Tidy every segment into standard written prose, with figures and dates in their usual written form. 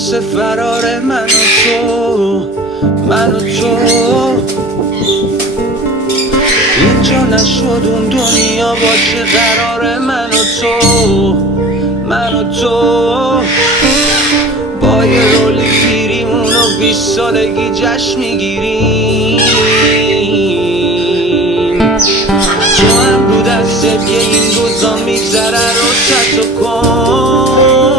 واسه فرار من و تو اینجا نشد اون دنیا باشه قرار من و تو با یه رولی پیریمون و 20 سالگی جشن میگیریم تو هم رو دستت یه این روزا میگذره رو چطو کن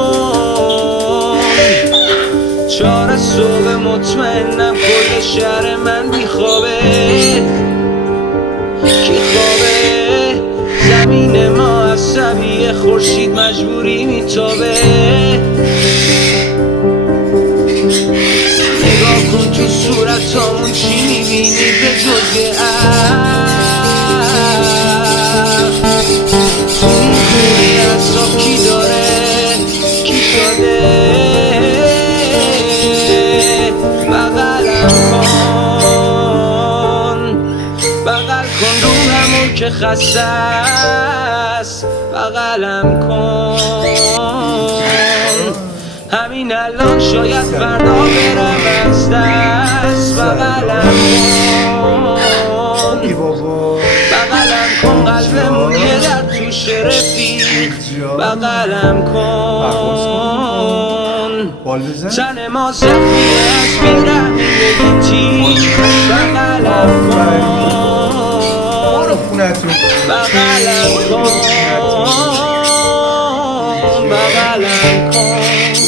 4 صبح مطمئنم کل شهر من میخوابه کی خوابه زمین ما عصبیه خورشید مجبوری میتابه نگاه کن تو صورتامون چی میبینی به جز یه تو میدونی اصاب کی داره کی شده بغل کن روحمو که خسته است بغلم کن همین الان شاید فردا برم از دست بغلم کن قلبمون یه در توش رفیق بغلم کن تن ما زخمیه از بیرحمی بگی بغلم کن بغلم کن